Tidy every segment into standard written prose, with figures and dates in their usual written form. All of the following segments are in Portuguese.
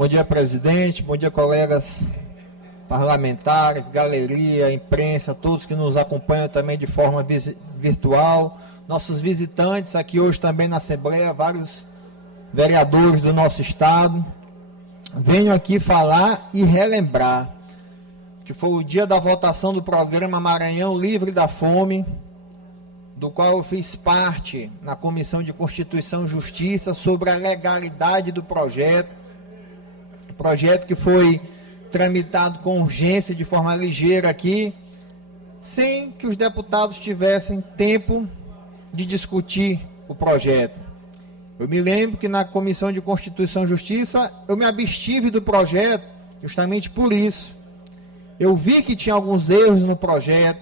Bom dia, presidente. Bom dia, colegas parlamentares, galeria, imprensa, todos que nos acompanham também de forma virtual. Nossos visitantes aqui hoje também na Assembleia, vários vereadores do nosso estado. Venho aqui falar e relembrar que foi o dia da votação do programa Maranhão Livre da Fome, do qual eu fiz parte na Comissão de Constituição e Justiça sobre a legalidade do projeto que foi tramitado com urgência, de forma ligeira aqui, sem que os deputados tivessem tempo de discutir o projeto. Eu me lembro que na Comissão de Constituição e Justiça eu me abstive do projeto justamente por isso. Eu vi que tinha alguns erros no projeto,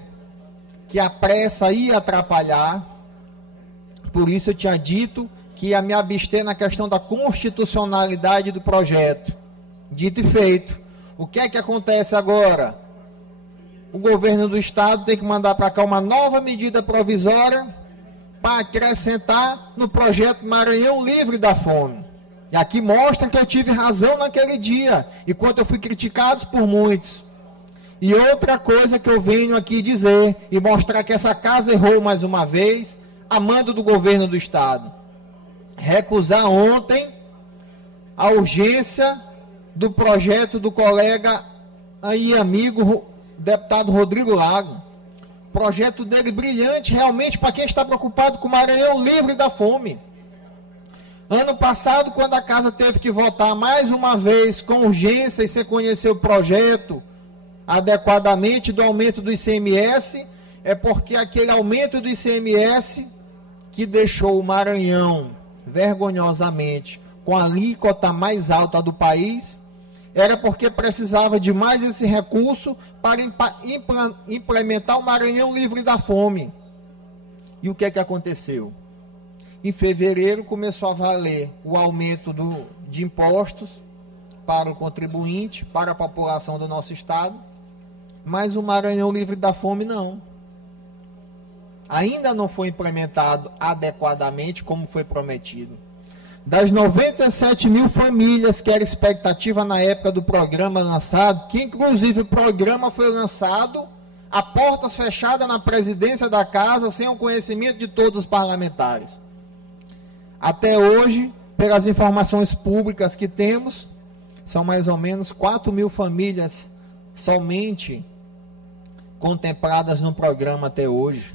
que a pressa ia atrapalhar, por isso eu tinha dito que ia me abster na questão da constitucionalidade do projeto. Dito e feito. O que é que acontece agora? O governo do estado tem que mandar para cá uma nova medida provisória para acrescentar no projeto Maranhão Livre da Fome. E aqui mostra que eu tive razão naquele dia, enquanto eu fui criticado por muitos. E outra coisa que eu venho aqui dizer e mostrar que essa casa errou mais uma vez, a mando do governo do estado. Recusar ontem a urgência do projeto do colega e amigo deputado Rodrigo Lago. Projeto dele brilhante realmente para quem está preocupado com o Maranhão Livre da Fome. Ano passado, quando a casa teve que votar mais uma vez com urgência e sem conhecer o projeto adequadamente do aumento do ICMS, é porque aquele aumento do ICMS que deixou o Maranhão vergonhosamente com a alíquota mais alta do país, era porque precisava de mais esse recurso para implementar o Maranhão Livre da Fome. E o que é que aconteceu? Em fevereiro começou a valer o aumento de impostos para o contribuinte, para a população do nosso estado, mas o Maranhão Livre da Fome não. Ainda não foi implementado adequadamente como foi prometido. Das 97 mil famílias que era expectativa na época do programa lançado, que inclusive o programa foi lançado a portas fechadas na presidência da casa, sem o conhecimento de todos os parlamentares. Até hoje, pelas informações públicas que temos, são mais ou menos 4 mil famílias somente contempladas no programa até hoje,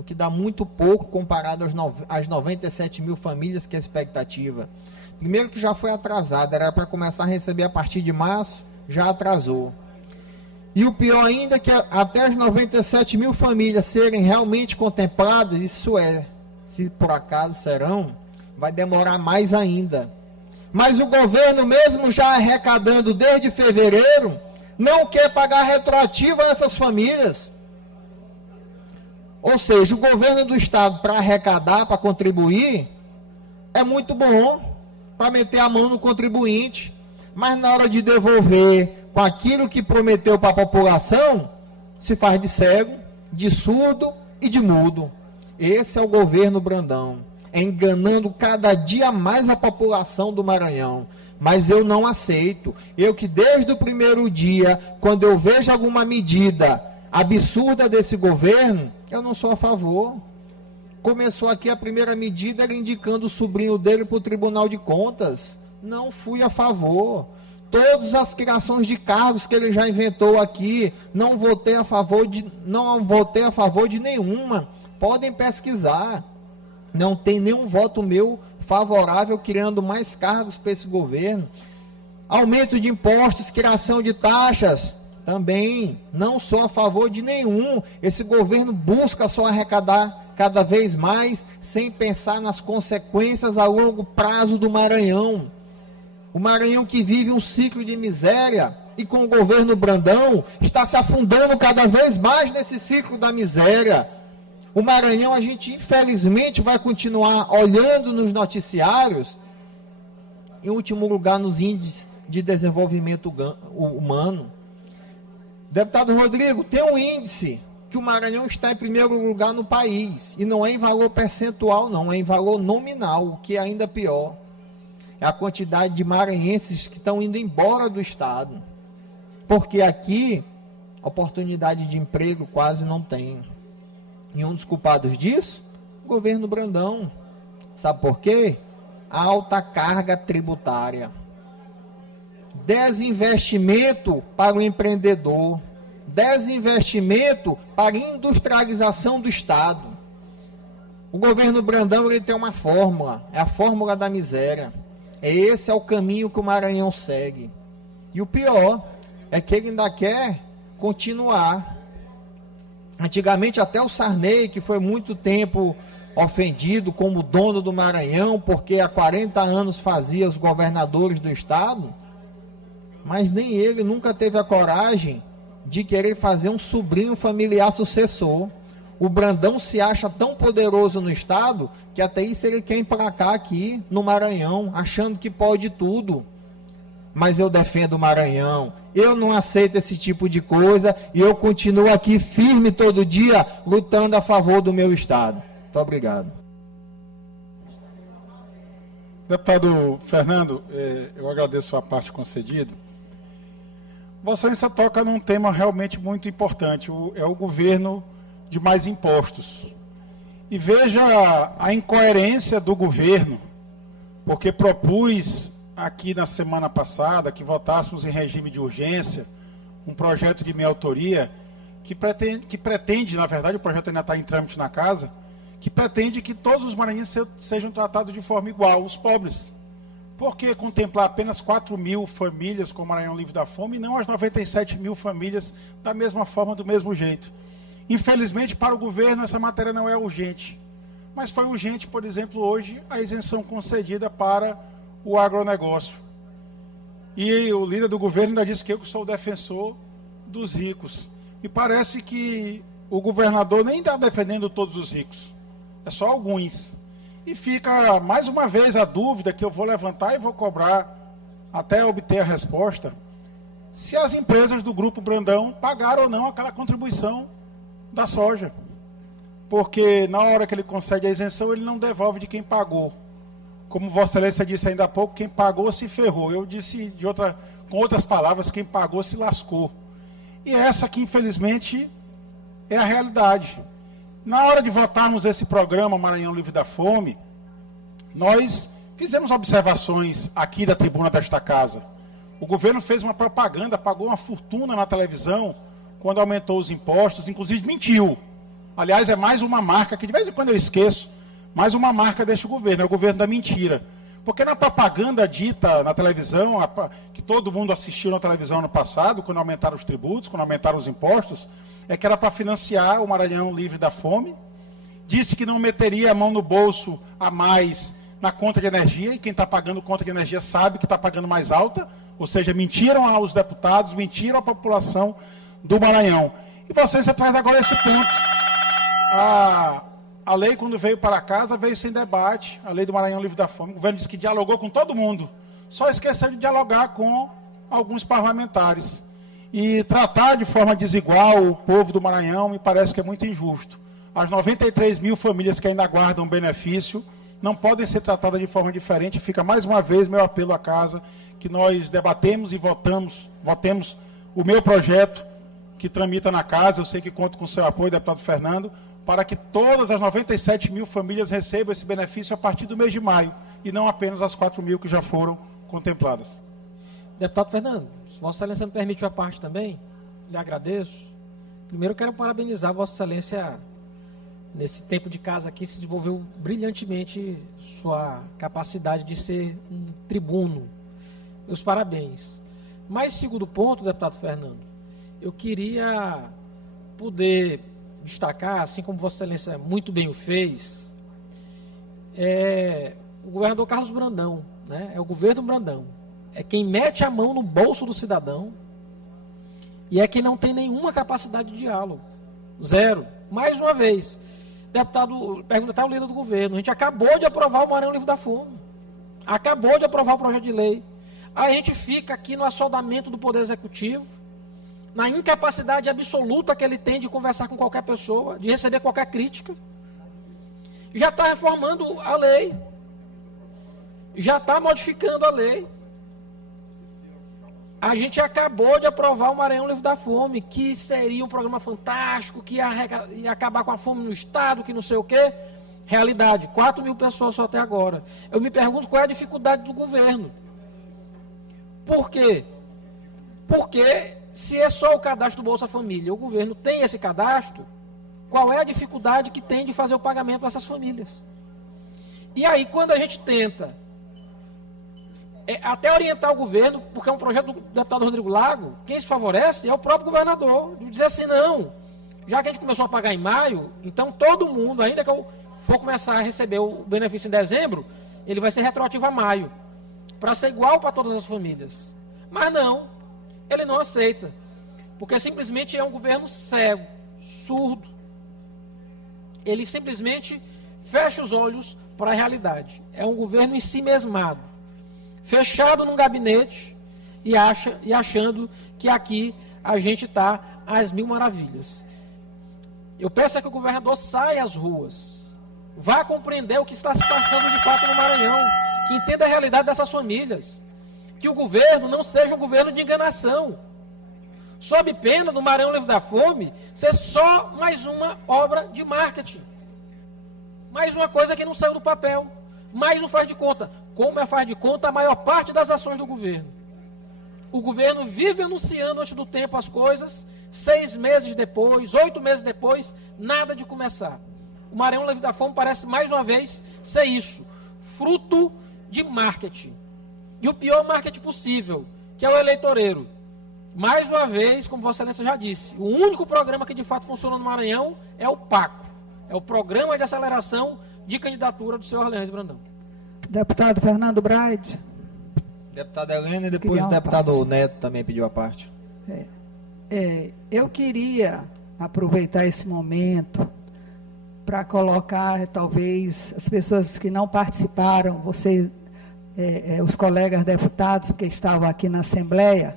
o que dá muito pouco comparado às 97 mil famílias que é a expectativa. Primeiro que já foi atrasado, era para começar a receber a partir de março, já atrasou. E o pior ainda é que até as 97 mil famílias serem realmente contempladas, isso é, se por acaso serão, vai demorar mais ainda. Mas o governo mesmo já arrecadando desde fevereiro, não quer pagar retroativa a essas famílias. Ou seja, o governo do estado, para arrecadar, para contribuir, é muito bom para meter a mão no contribuinte, mas na hora de devolver com aquilo que prometeu para a população, se faz de cego, de surdo e de mudo. Esse é o governo Brandão, enganando cada dia mais a população do Maranhão. Mas eu não aceito. Eu que desde o primeiro dia, quando eu vejo alguma medida absurda desse governo, eu não sou a favor. Começou aqui a primeira medida, ele indicando o sobrinho dele para o Tribunal de Contas. Não fui a favor. Todas as criações de cargos que ele já inventou aqui, não votei a favor de nenhuma. Podem pesquisar. Não tem nenhum voto meu favorável criando mais cargos para esse governo. Aumento de impostos, criação de taxas, também não sou a favor de nenhum. Esse governo busca só arrecadar cada vez mais, sem pensar nas consequências a longo prazo do Maranhão. O Maranhão que vive um ciclo de miséria e com o governo Brandão está se afundando cada vez mais nesse ciclo da miséria. O Maranhão, a gente infelizmente vai continuar olhando nos noticiários, em último lugar nos índices de desenvolvimento humano. Deputado Rodrigo, tem um índice que o Maranhão está em primeiro lugar no país, e não é em valor percentual não, é em valor nominal, o que é ainda pior. é a quantidade de maranhenses que estão indo embora do estado. Porque aqui, oportunidade de emprego quase não tem. E um dos culpados disso, o governo Brandão. Sabe por quê? Alta carga tributária. Desinvestimento para o empreendedor. Desinvestimento para a industrialização do estado. O governo Brandão ele tem uma fórmula, é a fórmula da miséria. Esse é o caminho que o Maranhão segue. E o pior é que ele ainda quer continuar. Antigamente até o Sarney, que foi muito tempo ofendido como dono do Maranhão, porque há 40 anos fazia os governadores do estado, mas nem ele nunca teve a coragem de querer fazer um sobrinho familiar sucessor. O Brandão se acha tão poderoso no estado que até isso ele quer emplacar aqui no Maranhão, achando que pode tudo. Mas eu defendo o Maranhão, eu não aceito esse tipo de coisa e eu continuo aqui firme todo dia, lutando a favor do meu estado. Muito obrigado. Deputado Fernando, eu agradeço a parte concedida. Vossa Excelência toca num tema realmente muito importante, é o governo de mais impostos. E veja a incoerência do governo, porque propus aqui na semana passada que votássemos em regime de urgência um projeto de minha autoria que pretende, na verdade o projeto ainda está em trâmite na casa, que pretende que todos os maranhenses sejam tratados de forma igual, os pobres. Por que contemplar apenas 4 mil famílias com o Maranhão livre da fome e não as 97 mil famílias da mesma forma, do mesmo jeito? Infelizmente, para o governo, essa matéria não é urgente. Mas foi urgente, por exemplo, hoje, a isenção concedida para o agronegócio. E o líder do governo ainda disse que eu sou o defensor dos ricos. E parece que o governador nem está defendendo todos os ricos. É só alguns. E fica, mais uma vez, a dúvida que eu vou levantar e vou cobrar até obter a resposta, se as empresas do Grupo Brandão pagaram ou não aquela contribuição da soja. Porque na hora que ele concede a isenção, ele não devolve de quem pagou. Como Vossa Excelência disse ainda há pouco, quem pagou se ferrou. Eu disse com outras palavras, quem pagou se lascou. E essa que, infelizmente, é a realidade. Na hora de votarmos esse programa Maranhão Livre da Fome, nós fizemos observações aqui da tribuna desta casa. O governo fez uma propaganda, pagou uma fortuna na televisão quando aumentou os impostos, inclusive mentiu. Aliás, é mais uma marca, que de vez em quando eu esqueço, mais uma marca deste governo, é o governo da mentira. Porque na propaganda dita na televisão, que todo mundo assistiu na televisão no passado, quando aumentaram os tributos, quando aumentaram os impostos, é que era para financiar o Maranhão livre da fome, disse que não meteria a mão no bolso a mais na conta de energia, e quem está pagando conta de energia sabe que está pagando mais alta, ou seja, mentiram aos deputados, mentiram à população do Maranhão. E você traz agora esse ponto. A lei, quando veio para casa, veio sem debate, a lei do Maranhão Livre da Fome. O governo disse que dialogou com todo mundo, só esqueceu de dialogar com alguns parlamentares. E tratar de forma desigual o povo do Maranhão me parece que é muito injusto. As 93 mil famílias que ainda aguardam benefício não podem ser tratadas de forma diferente. Fica mais uma vez meu apelo à casa, que nós debatemos e votemos o meu projeto, que tramita na casa. Eu sei que conto com o seu apoio, deputado Fernando, para que todas as 97 mil famílias recebam esse benefício a partir do mês de maio, e não apenas as 4 mil que já foram contempladas. Deputado Fernando, se Vossa Excelência me permite uma parte também, lhe agradeço. Primeiro, eu quero parabenizar Vossa Excelência. Nesse tempo de casa aqui, se desenvolveu brilhantemente sua capacidade de ser um tribuno. Meus parabéns. Mas, segundo ponto, deputado Fernando, eu queria poder destacar, assim como Vossa Excelência muito bem o fez, o governador Carlos Brandão, né? É o governo Brandão. É quem mete a mão no bolso do cidadão e é quem não tem nenhuma capacidade de diálogo. Zero. Mais uma vez. Deputado, perguntar ao líder do governo, a gente acabou de aprovar o Maranhão Livre da Fome. Acabou de aprovar o projeto de lei. Aí a gente fica aqui no assoldamento do Poder Executivo, na incapacidade absoluta que ele tem de conversar com qualquer pessoa, de receber qualquer crítica. Já está reformando a lei. já está modificando a lei. A gente acabou de aprovar o Maranhão Livre da Fome, que seria um programa fantástico, que ia acabar com a fome no Estado, que não sei o quê. Realidade, 4 mil pessoas só até agora. Eu me pergunto qual é a dificuldade do governo. Por quê? Porque se é só o cadastro do Bolsa Família, o governo tem esse cadastro, qual é a dificuldade que tem de fazer o pagamento dessas famílias? E aí, quando a gente tenta até orientar o governo, porque é um projeto do deputado Rodrigo Lago, quem se favorece é o próprio governador, de dizer assim, não, já que a gente começou a pagar em maio, então todo mundo, ainda que eu for começar a receber o benefício em dezembro, ele vai ser retroativo a maio, para ser igual para todas as famílias. Mas não, ele não aceita, porque simplesmente é um governo cego, surdo. Ele simplesmente fecha os olhos para a realidade. É um governo em si mesmado, fechado num gabinete e achando que aqui a gente está às mil maravilhas. Eu peço é que o governador saia às ruas, vá compreender o que está se passando de fato no Maranhão, que entenda a realidade dessas famílias, que o governo não seja um governo de enganação, sob pena do Maranhão Livre da Fome ser só mais uma obra de marketing, mais uma coisa que não saiu do papel, mais um faz de conta. Como é faz de conta a maior parte das ações do governo. O governo vive anunciando antes do tempo as coisas, 6 meses depois, 8 meses depois, nada de começar. O Maranhão Livre da Fome parece mais uma vez ser isso, fruto de marketing. E o pior marketing possível, que é o eleitoreiro. Mais uma vez, como Vossa Excelência já disse, o único programa que de fato funciona no Maranhão é o PACO, é o Programa de Aceleração de Candidatura do senhor Orleans Brandão. Deputado Fernando Braide. Deputada Helena e depois o deputado Neto também pediu a parte. Eu queria aproveitar esse momento para colocar, talvez, as pessoas que não participaram, vocês, os colegas deputados que estavam aqui na Assembleia,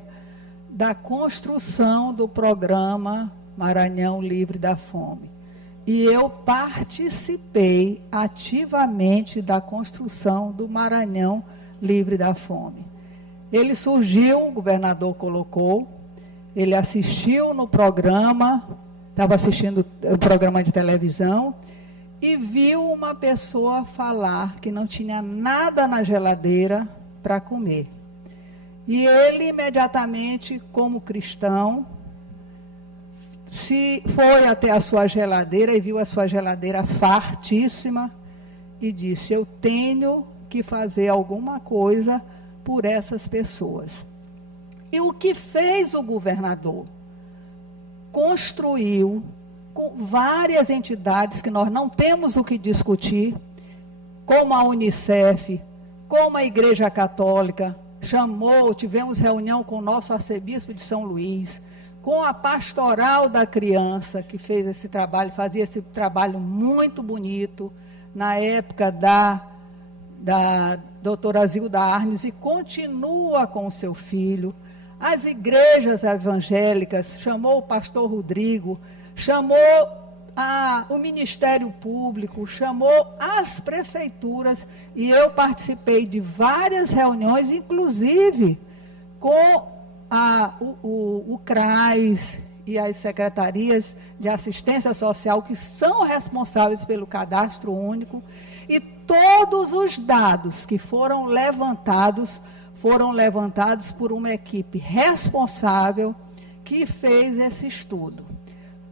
da construção do programa Maranhão Livre da Fome. E eu participei ativamente da construção do Maranhão Livre da Fome. Ele surgiu, o governador colocou, ele assistiu no programa, estava assistindo o programa de televisão, e viu uma pessoa falar que não tinha nada na geladeira para comer. E ele, imediatamente, como cristão, se foi até a sua geladeira e viu a sua geladeira fartíssima e disse, eu tenho que fazer alguma coisa por essas pessoas. E o que fez o governador? Construiu com várias entidades que nós não temos o que discutir, como a Unicef, como a Igreja Católica, tivemos reunião com o nosso arcebispo de São Luís, com a Pastoral da Criança, que fez esse trabalho, fazia esse trabalho muito bonito, na época da doutora Zilda Arnes, e continua com o seu filho. As igrejas evangélicas, chamou o pastor Rodrigo, chamou o Ministério Público, chamou as prefeituras, e eu participei de várias reuniões, inclusive com o CRAS e as secretarias de assistência social que são responsáveis pelo cadastro único, e todos os dados que foram levantados por uma equipe responsável que fez esse estudo.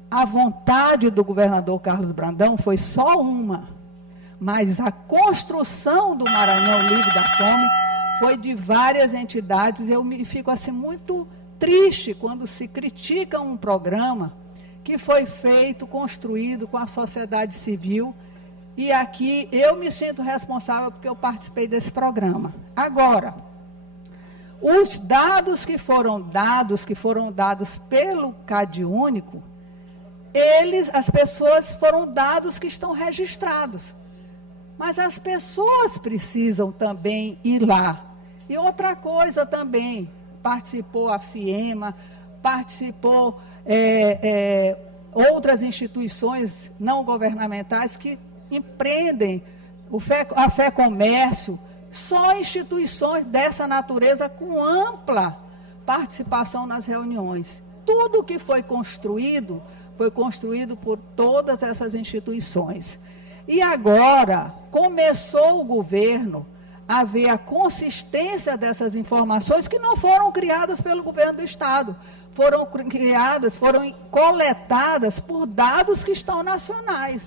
A vontade do governador Carlos Brandão foi só uma, mas a construção do Maranhão Livre da Fome foi de várias entidades. Eu fico assim muito triste quando se critica um programa que foi feito, construído com a sociedade civil, e aqui eu me sinto responsável porque eu participei desse programa. Agora, os dados que foram dados pelo CadÚnico, as pessoas foram dados que estão registrados. Mas as pessoas precisam também ir lá. E outra coisa também, participou a FIEMA, participou outras instituições não governamentais que empreendem, a Fé Comércio, só instituições dessa natureza com ampla participação nas reuniões. Tudo que foi construído por todas essas instituições. E agora começou o governo a ver a consistência dessas informações que não foram criadas pelo governo do Estado, foram coletadas por dados que estão nacionais,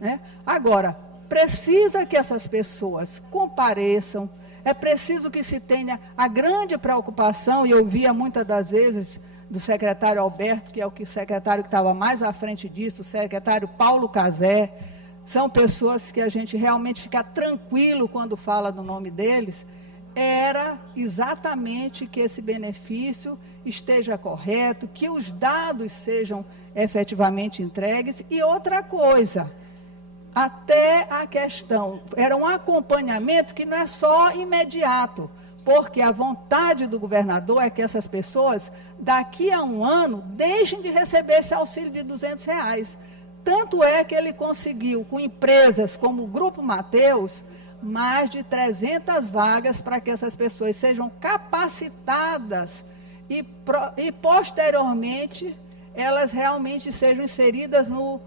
né? Agora, precisa que essas pessoas compareçam, é preciso que se tenha a grande preocupação, e eu via muitas das vezes do secretário Alberto, que é o secretário que estava mais à frente disso, o secretário Paulo Cazé, são pessoas que a gente realmente fica tranquilo quando fala do nome deles, era exatamente que esse benefício esteja correto, que os dados sejam efetivamente entregues. E outra coisa, até a questão, era um acompanhamento que não é só imediato, porque a vontade do governador é que essas pessoas, daqui a um ano, deixem de receber esse auxílio de R$200. Tanto é que ele conseguiu, com empresas como o Grupo Mateus, mais de 300 vagas para que essas pessoas sejam capacitadas e posteriormente, elas realmente sejam inseridas no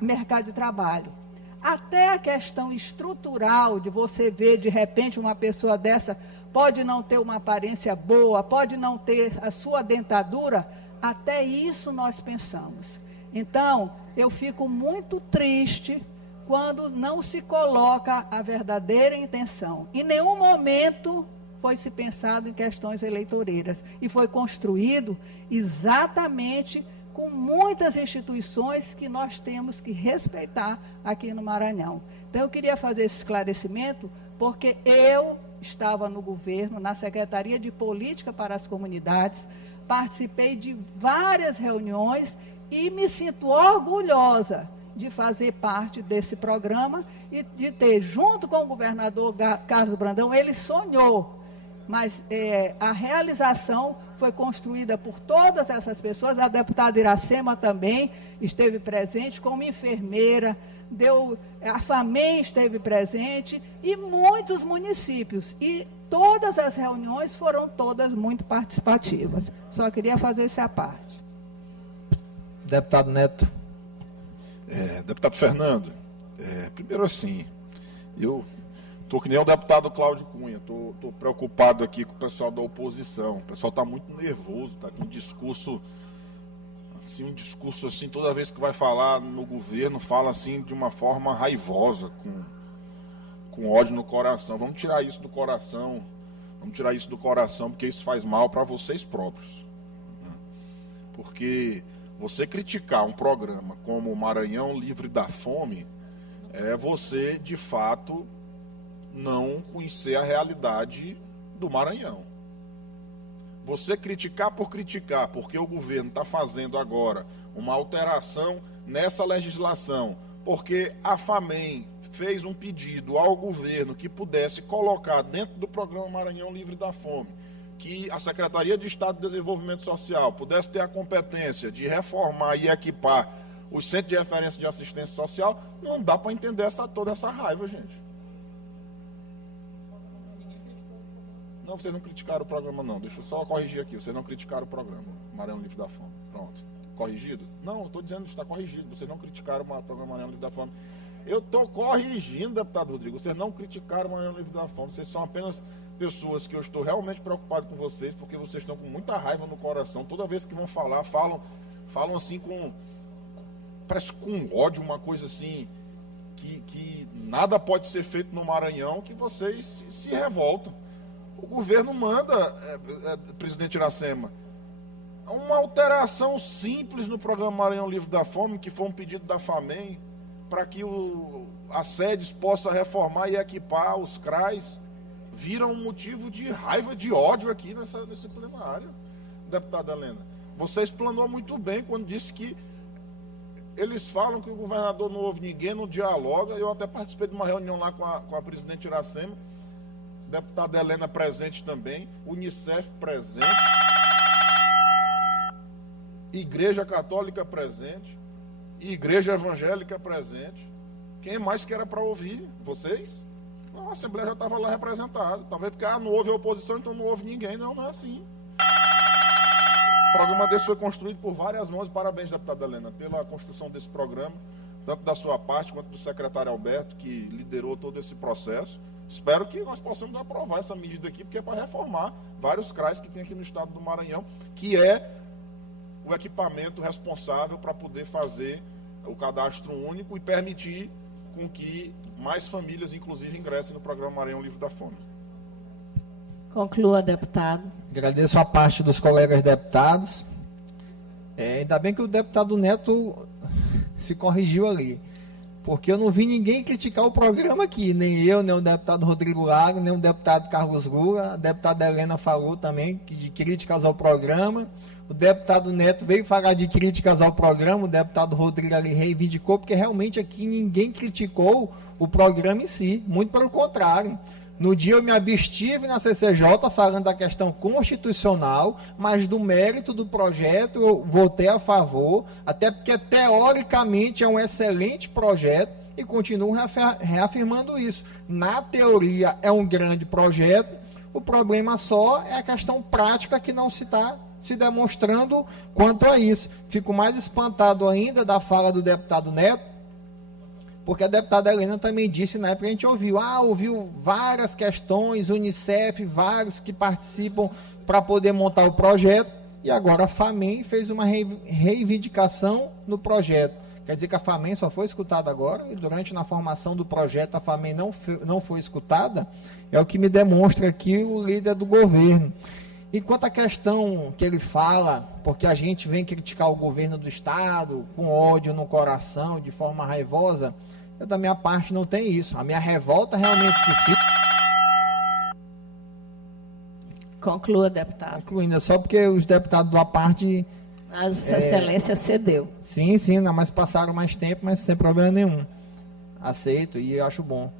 mercado de trabalho. Até a questão estrutural de você ver, de repente, uma pessoa dessa pode não ter uma aparência boa, pode não ter a sua dentadura, até isso nós pensamos. Então, eu fico muito triste quando não se coloca a verdadeira intenção. Em nenhum momento foi se pensado em questões eleitoreiras e foi construído exatamente com muitas instituições que nós temos que respeitar aqui no Maranhão. Então, eu queria fazer esse esclarecimento porque eu estava no governo, na Secretaria de Política para as Comunidades, participei de várias reuniões e me sinto orgulhosa de fazer parte desse programa e de ter, junto com o governador Carlos Brandão, ele sonhou, mas a realização foi construída por todas essas pessoas. A deputada Iracema também esteve presente como enfermeira, a FAMEM esteve presente e muitos municípios. E todas as reuniões foram todas muito participativas. Só queria fazer essa parte. Deputado Neto. Deputado Fernando, primeiro assim, eu estou que nem o deputado Cláudio Cunha, estou preocupado aqui com o pessoal da oposição. O pessoal está muito nervoso, está com um discurso assim, toda vez que vai falar no governo, fala assim de uma forma raivosa, com ódio no coração. Vamos tirar isso do coração, porque isso faz mal para vocês próprios, né? Porque você criticar um programa como o Maranhão Livre da Fome é você, de fato, não conhecer a realidade do Maranhão. Você criticar por criticar, porque o governo está fazendo agora uma alteração nessa legislação, porque a FAMEM fez um pedido ao governo que pudesse colocar dentro do programa Maranhão Livre da Fome, que a Secretaria de Estado de Desenvolvimento Social pudesse ter a competência de reformar e equipar os centros de referência de assistência social, não dá para entender toda essa raiva, gente. Não, vocês não criticaram o programa, não. Deixa eu só corrigir aqui. Vocês não criticaram o programa Maranhão Livre da Fome. Pronto. Corrigido? Não, eu estou dizendo que está corrigido. Vocês não criticaram o programa Maranhão Livre da Fome. Eu estou corrigindo, deputado Rodrigo. Vocês não criticaram o Maranhão Livre da Fome. Vocês são apenas pessoas que eu estou realmente preocupado com vocês, porque vocês estão com muita raiva no coração. Toda vez que vão falar, falam assim parece com ódio, uma coisa assim, que nada pode ser feito no Maranhão, que vocês se revoltam. O governo manda, presidente Iracema, uma alteração simples no programa Maranhão Livre da Fome, que foi um pedido da FAMEM, para que as sedes possam reformar e equipar os CRAs, viram um motivo de raiva, de ódio aqui nesse plenário, deputada Helena. Você explanou muito bem quando disse que eles falam que o governador não ouve ninguém, não dialoga. Eu até participei de uma reunião lá com a presidente Iracema, deputada Helena presente também, Unicef presente, Igreja Católica presente, Igreja Evangélica presente. Quem mais que era para ouvir? Vocês? Não, a Assembleia já estava lá representada. Talvez porque não houve oposição, então não houve ninguém. Não, não é assim. O programa desse foi construído por várias mãos. Parabéns, deputada Helena, pela construção desse programa, tanto da sua parte quanto do secretário Alberto, que liderou todo esse processo. Espero que nós possamos aprovar essa medida aqui, porque é para reformar vários CRAs que tem aqui no estado do Maranhão, que é o equipamento responsável para poder fazer o cadastro único e permitir com que mais famílias, inclusive, ingressem no programa Maranhão Livre da Fome. Conclua, deputado. Agradeço a parte dos colegas deputados. Ainda bem que o deputado Neto se corrigiu ali, porque eu não vi ninguém criticar o programa aqui, nem eu, nem o deputado Rodrigo Lago, nem o deputado Carlos Gula. A deputada Helena falou também de críticas ao programa. O deputado Neto veio falar de críticas ao programa, o deputado Rodrigo ali reivindicou, porque realmente aqui ninguém criticou o programa em si, muito pelo contrário. No dia eu me abstive na CCJ falando da questão constitucional, mas do mérito do projeto eu votei a favor, até porque teoricamente é um excelente projeto e continuo reafirmando isso. Na teoria é um grande projeto, o problema só é a questão prática que não se está se demonstrando quanto a isso. Fico mais espantado ainda da fala do deputado Neto, porque a deputada Helena também disse, na época a gente ouviu várias questões, Unicef, vários que participam para poder montar o projeto, e agora a FAMEM fez uma reivindicação no projeto. Quer dizer que a FAMEM só foi escutada agora, e durante na formação do projeto a FAMEM não foi escutada, é o que me demonstra aqui o líder do governo. E quanto à questão que ele fala, porque a gente vem criticar o governo do Estado, com ódio no coração, de forma raivosa, eu da minha parte não tenho isso. A minha revolta realmente que fica... Conclua, deputado. Concluindo, é só porque os deputados da parte... Mas Vossa Excelência cedeu. Sim, mas passaram mais tempo, mas sem problema nenhum. Aceito e acho bom.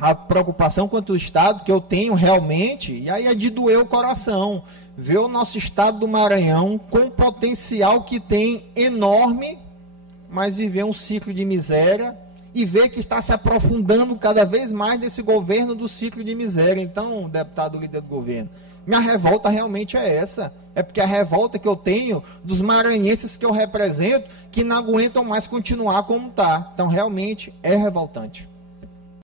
A preocupação quanto ao Estado que eu tenho realmente, e aí é de doer o coração, ver o nosso Estado do Maranhão com o potencial que tem enorme, mas viver um ciclo de miséria e ver que está se aprofundando cada vez mais desse governo do ciclo de miséria. Então, deputado líder do governo, minha revolta realmente é essa. É porque a revolta que eu tenho dos maranhenses que eu represento, que não aguentam mais continuar como está. Então, realmente é revoltante.